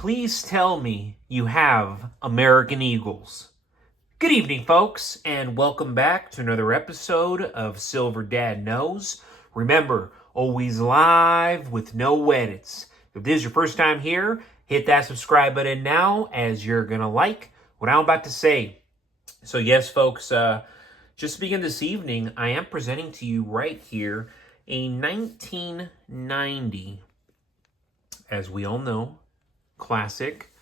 Please tell me you have American Eagles. Good evening, folks, and welcome back to another episode of Silver Dad Knows. Remember, always live with no edits. If this is your first time here, hit that subscribe button now, as you're going to like what I'm about to say. So yes, folks, just to begin this evening, I am presenting to you right here a 1990, as we all know, classic,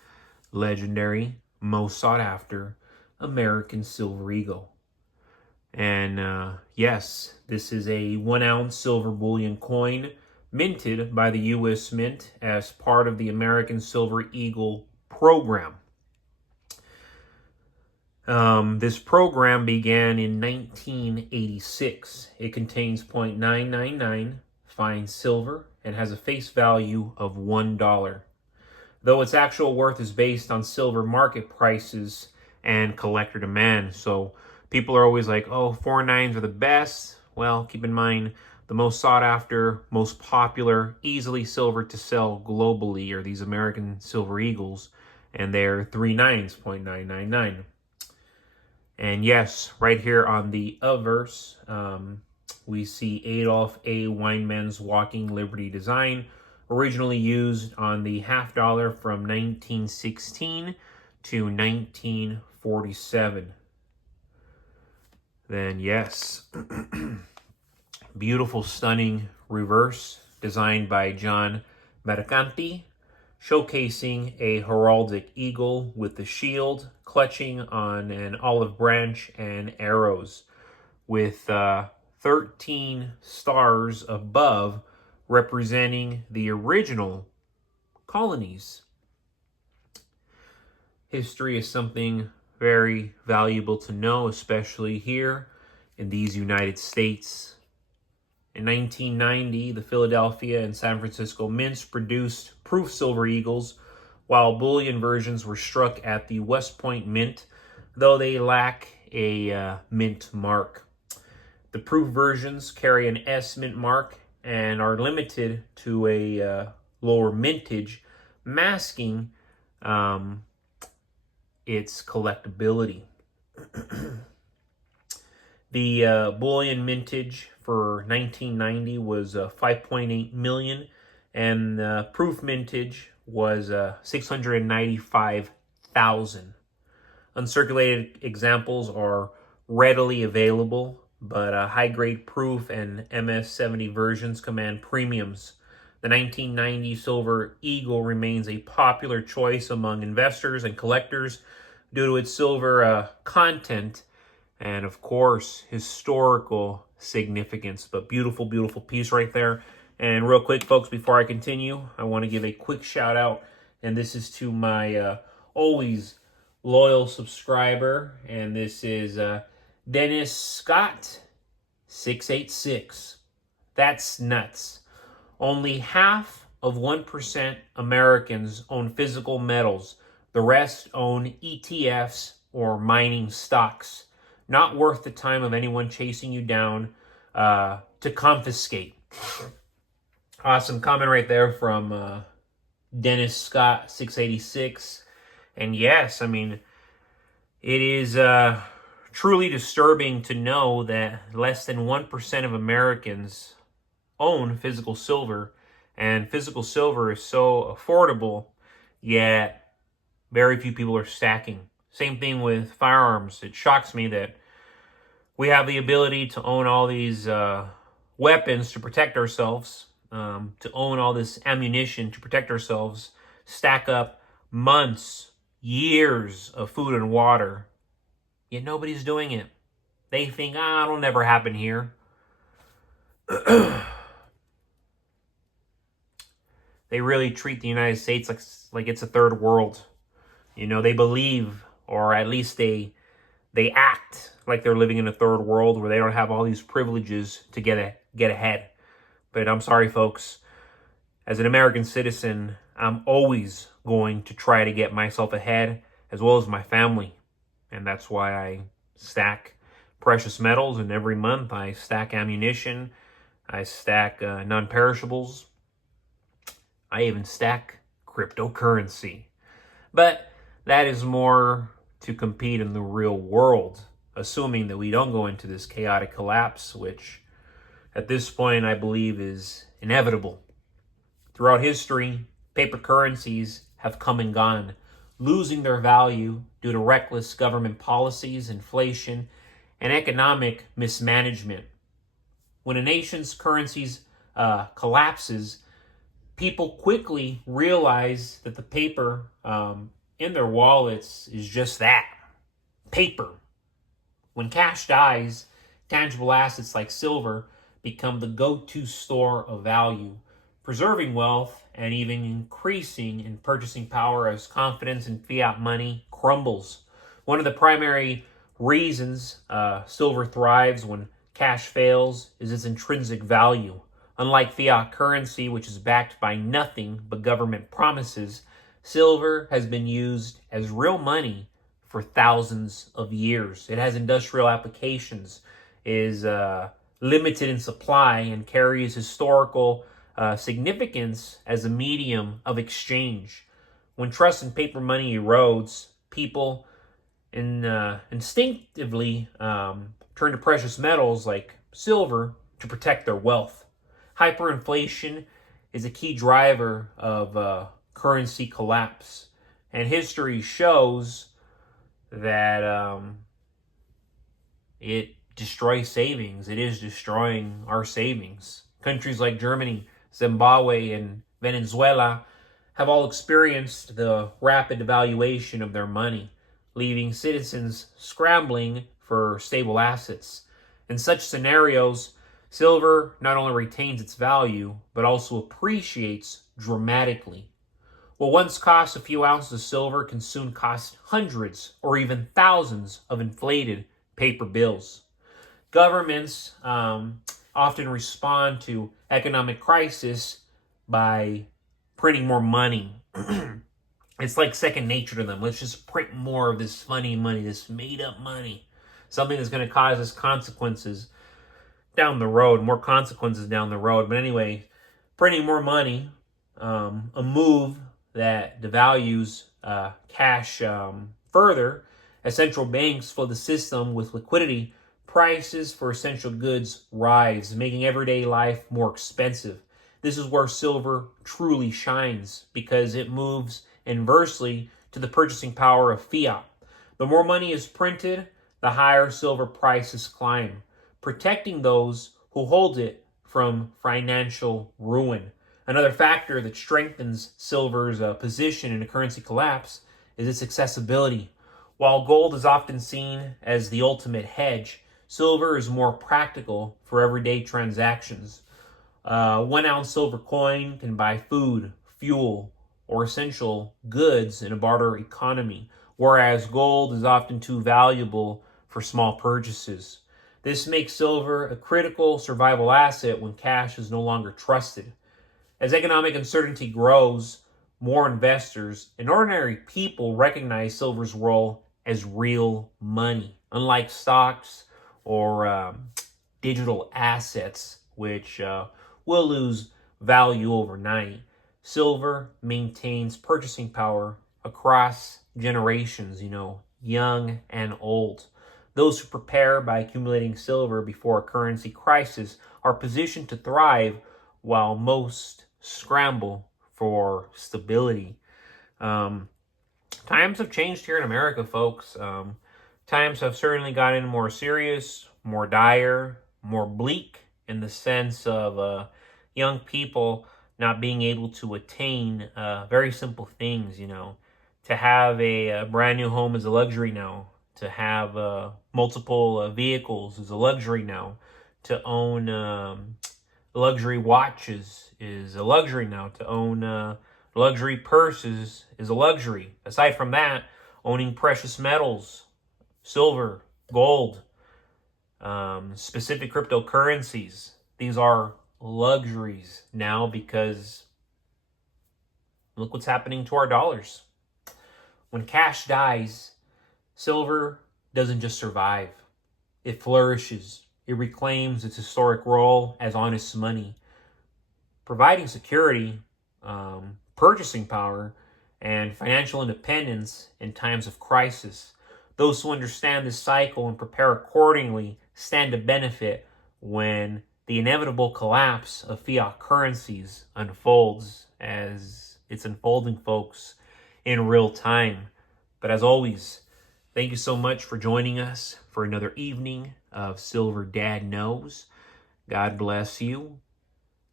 legendary, most sought after American Silver Eagle. And yes, this is a 1 ounce silver bullion coin minted by the U.S. Mint as part of the American Silver Eagle program. This program began in 1986. It contains 0.999 fine silver and has a face value of $1. Though its actual worth is based on silver market prices and collector demand. So people are always like, oh, 4.9s are the best. Well, keep in mind, the most sought after, most popular, easily silver to sell globally are these American Silver Eagles, and they're 3.9s, 0.999. And yes, right here on the obverse, we see Adolph A. Weinmann's Walking Liberty design, originally used on the half dollar from 1916 to 1947. Then yes, beautiful, stunning reverse designed by John Mercanti, showcasing a heraldic eagle with the shield clutching on an olive branch and arrows, with 13 stars above representing the original colonies. History is something very valuable to know, especially here in these United States. In 1990, the Philadelphia and San Francisco mints produced proof silver eagles, while bullion versions were struck at the West Point Mint, though they lack a mint mark. The proof versions carry an S mint mark and are limited to a lower mintage, masking its collectability. The bullion mintage for 1990 was 5.8 million, and the proof mintage was 695,000. Uncirculated examples are readily available, but high-grade proof and MS-70 versions command premiums. The 1990 Silver Eagle remains a popular choice among investors and collectors due to its silver content and, of course, historical significance. But beautiful, beautiful piece right there. And real quick, folks, before I continue, I want to give a quick shout out, and this is to my always loyal subscriber, and this is Dennis Scott 686. That's nuts. Only half of 1% Americans own physical metals. The rest own ETFs or mining stocks. Not worth the time of anyone chasing you down to confiscate. Awesome comment right there from Dennis Scott 686. And yes, I mean, it is truly disturbing to know that less than 1% of Americans own physical silver, and physical silver is so affordable, yet very few people are stacking. Same thing with firearms. It shocks me that we have the ability to own all these weapons to protect ourselves, to own all this ammunition to protect ourselves, stack up months, years of food and water, yet nobody's doing it. They think, it'll never happen here. They really treat the United States like it's a third world. You know, they believe, or at least they act like they're living in a third world where they don't have all these privileges to get ahead. But I'm sorry, folks. As an American citizen, I'm always going to try to get myself ahead, as well as my family. And that's why I stack precious metals, and every month I stack ammunition, I stack non-perishables, I even stack cryptocurrency. But that is more to compete in the real world, assuming that we don't go into this chaotic collapse, which at this point I believe is inevitable. Throughout history, paper currencies have come and gone, losing their value due to reckless government policies, inflation, and economic mismanagement. When a nation's currencies collapses, people quickly realize that the paper in their wallets is just that, paper. When cash dies, tangible assets like silver become the go-to store of value, preserving wealth and even increasing in purchasing power as confidence in fiat money crumbles. One of the primary reasons silver thrives when cash fails is its intrinsic value. Unlike fiat currency, which is backed by nothing but government promises, silver has been used as real money for thousands of years. It has industrial applications, is limited in supply, and carries historical significance as a medium of exchange. When trust in paper money erodes, people instinctively turn to precious metals like silver to protect their wealth. Hyperinflation is a key driver of currency collapse, and history shows that it destroys savings. It is destroying our savings. Countries like Germany, Zimbabwe, and Venezuela have all experienced the rapid devaluation of their money, leaving citizens scrambling for stable assets. In such scenarios, silver not only retains its value, but also appreciates dramatically. What once cost a few ounces of silver can soon cost hundreds or even thousands of inflated paper bills. Governments often respond to economic crisis by printing more money. It's like second nature to them. Let's just print more of this funny money, this made-up money. Something that's going to cause us consequences down the road, more consequences down the road. But anyway, printing more money, a move that devalues cash further. As central banks flood the system with liquidity, prices for essential goods rise, making everyday life more expensive. This is where silver truly shines because it moves inversely to the purchasing power of fiat. The more money is printed, the higher silver prices climb, protecting those who hold it from financial ruin. Another factor that strengthens silver's position in a currency collapse is its accessibility. While gold is often seen as the ultimate hedge, silver is more practical for everyday transactions. 1 ounce silver coin can buy food, fuel, or essential goods in a barter economy, whereas gold is often too valuable for small purchases. This makes silver a critical survival asset when cash is no longer trusted. As economic uncertainty grows, more investors and ordinary people recognize silver's role as real money, unlike stocks or digital assets, which will lose value overnight. Silver maintains purchasing power across generations, young and old. Those who prepare by accumulating silver before a currency crisis are positioned to thrive, while most scramble for stability. Times have changed here in America, folks. Times have certainly gotten more serious, more dire, more bleak in the sense of young people not being able to attain very simple things, To have a brand new home is a luxury now. To have multiple vehicles is a luxury now. To own luxury watches is a luxury now. To own luxury purses is a luxury. Aside from that, owning precious metals, silver, gold, specific cryptocurrencies, these are luxuries now because look what's happening to our dollars. When cash dies, silver doesn't just survive. It flourishes. It reclaims its historic role as honest money, providing security, purchasing power, and financial independence in times of crisis. Those who understand this cycle and prepare accordingly stand to benefit when the inevitable collapse of fiat currencies unfolds, as it's unfolding, folks, in real time. But as always, thank you so much for joining us for another evening of Silver Dad Knows. God bless you.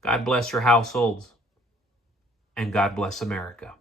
God bless your households. And God bless America.